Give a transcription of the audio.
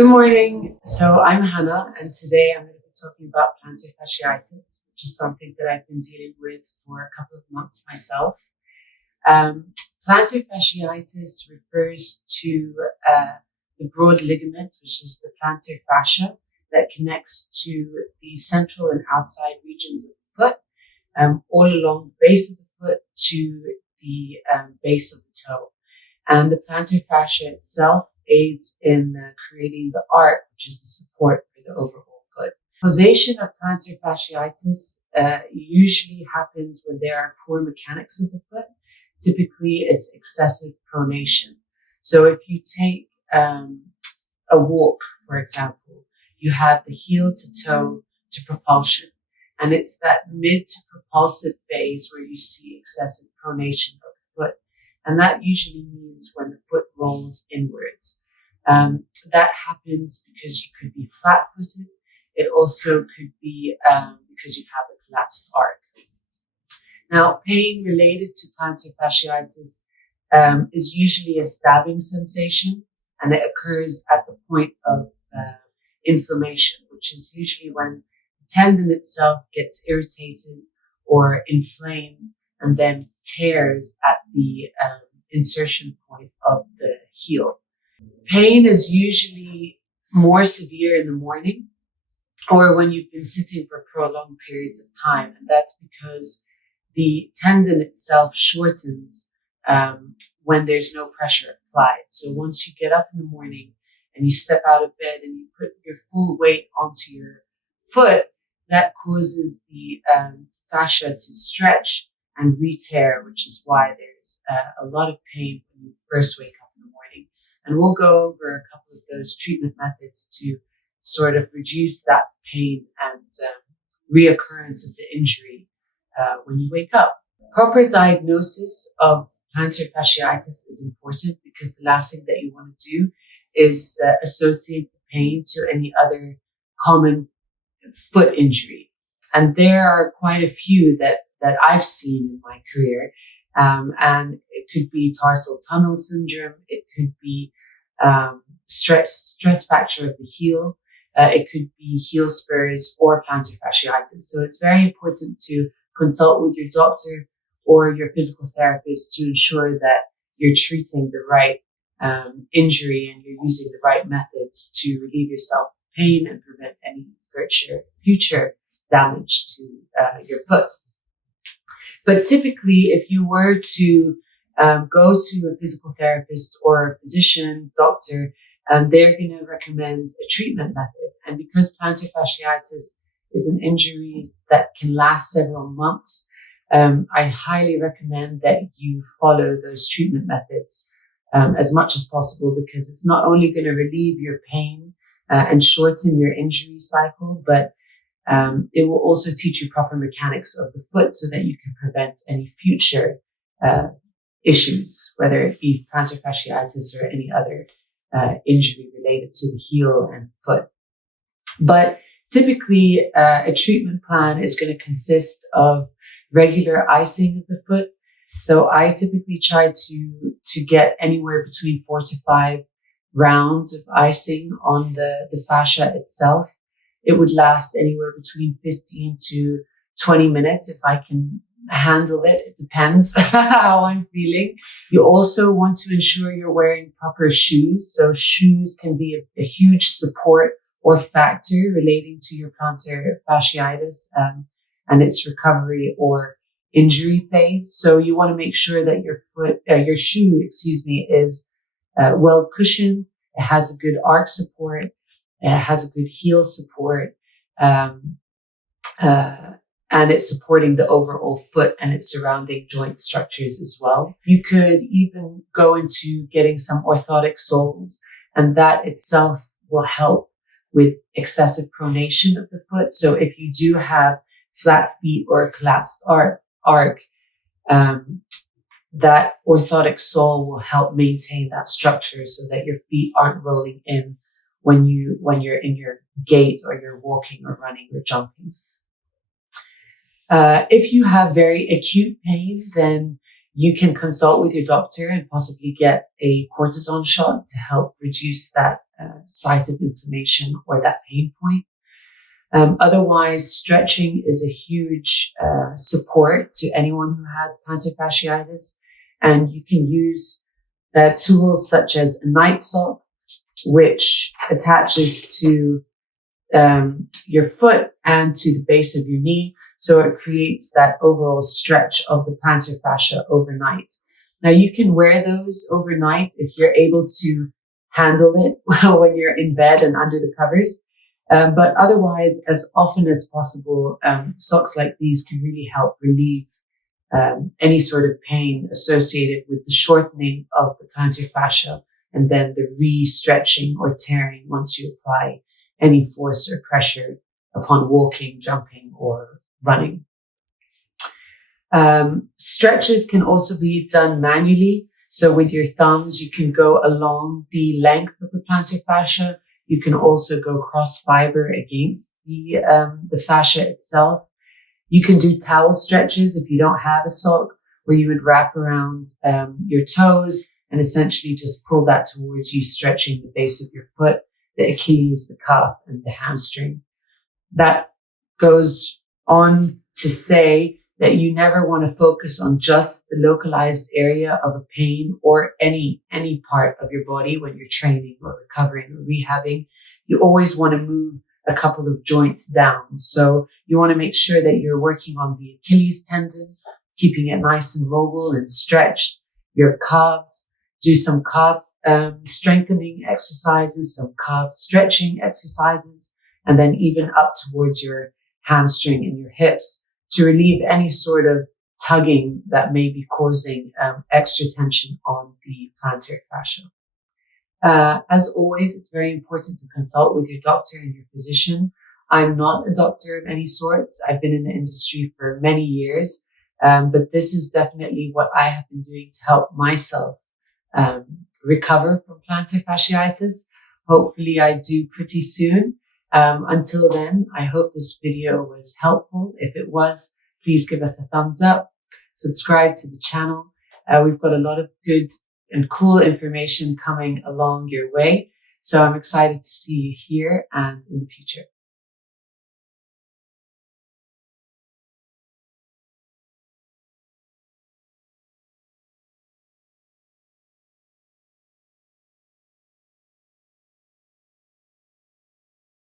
Good morning. So I'm Hannah, and today I'm going to be talking about plantar fasciitis, which is something that I've been dealing with for a couple of months myself. Plantar fasciitis refers to the broad ligament, which is the plantar fascia, that connects to the central and outside regions of the foot, all along the base of the foot to the base of the toe. And the plantar fascia itself aids in creating the arc, which is the support for the overall foot. Causation of plantar fasciitis usually happens when there are poor mechanics of the foot. Typically, it's excessive pronation. So if you take a walk, for example, you have the heel to toe to propulsion. And it's that mid to propulsive phase where you see excessive pronation of the foot. And that usually means when the foot rolls inwards. That happens because you could be flat-footed. It also could be because you have a collapsed arc. Now, pain related to plantar fasciitis is usually a stabbing sensation, and it occurs at the point of inflammation, which is usually when the tendon itself gets irritated or inflamed and then tears at the insertion point of the heel. Pain is usually more severe in the morning or when you've been sitting for prolonged periods of time. And that's because the tendon itself shortens when there's no pressure applied. So once you get up in the morning and you step out of bed and you put your full weight onto your foot, that causes the fascia to stretch and re-tear, which is why there's a lot of pain when you first wake up in the morning. And we'll go over a couple of those treatment methods to sort of reduce that pain and reoccurrence of the injury when you wake up. Proper diagnosis of plantar fasciitis is important because the last thing that you want to do is associate the pain to any other common foot injury. And there are quite a few that I've seen in my career. And it could be tarsal tunnel syndrome. It could be stress fracture of the heel. It could be heel spurs or plantar fasciitis. So it's very important to consult with your doctor or your physical therapist to ensure that you're treating the right injury and you're using the right methods to relieve yourself of pain and prevent any future damage to your foot. But typically, if you were to go to a physical therapist or a physician, doctor, they're going to recommend a treatment method. And because plantar fasciitis is an injury that can last several months, I highly recommend that you follow those treatment methods as much as possible, because it's not only going to relieve your pain and shorten your injury cycle, but it will also teach you proper mechanics of the foot so that you can prevent any future issues, whether it be plantar fasciitis or any other injury related to the heel and foot. But typically, a treatment plan is going to consist of regular icing of the foot. So I typically try to get anywhere between 4 to 5 rounds of icing on the fascia itself. It would last anywhere between 15 to 20 minutes if I can handle it. It depends how I'm feeling. You also want to ensure you're wearing proper shoes. So shoes can be a huge support or factor relating to your plantar fasciitis and its recovery or injury phase. So you want to make sure that your shoe, is well cushioned. It has a good arch support. It has a good heel support, and it's supporting the overall foot and its surrounding joint structures as well. You could even go into getting some orthotic soles, and that itself will help with excessive pronation of the foot. So if you do have flat feet or a collapsed arc, that orthotic sole will help maintain that structure so that your feet aren't rolling in when you're in your gait or you're walking or running or jumping. If you have very acute pain, then you can consult with your doctor and possibly get a cortisone shot to help reduce that site of inflammation or that pain point. Otherwise, stretching is a huge support to anyone who has plantar fasciitis, and you can use tools such as a night sock, which attaches to your foot and to the base of your knee, so it creates that overall stretch of the plantar fascia overnight. Now, you can wear those overnight if you're able to handle it when you're in bed and under the covers. But otherwise, as often as possible, socks like these can really help relieve any sort of pain associated with the shortening of the plantar fascia and then the re-stretching or tearing once you apply any force or pressure upon walking, jumping, or running. Stretches can also be done manually. So with your thumbs, you can go along the length of the plantar fascia. You can also go cross fiber against the fascia itself. You can do towel stretches if you don't have a sock, where you would wrap around your toes and essentially just pull that towards you, stretching the base of your foot, the Achilles, the calf, and the hamstring. That goes on to say that you never want to focus on just the localized area of a pain or any part of your body when you're training or recovering or rehabbing. You always want to move a couple of joints down. So you want to make sure that you're working on the Achilles tendon, keeping it nice and mobile and stretched, your calves, do some calf strengthening exercises, some calf stretching exercises, and then even up towards your hamstring and your hips to relieve any sort of tugging that may be causing extra tension on the plantar fascia. As always, it's very important to consult with your doctor and your physician. I'm not a doctor of any sorts. I've been in the industry for many years, but this is definitely what I have been doing to help myself recover from plantar fasciitis. Hopefully I do pretty soon. Until then, I hope this video was helpful. If it was, please give us a thumbs up, subscribe to the channel. We've got a lot of good and cool information coming along your way. So I'm excited to see you here and in the future.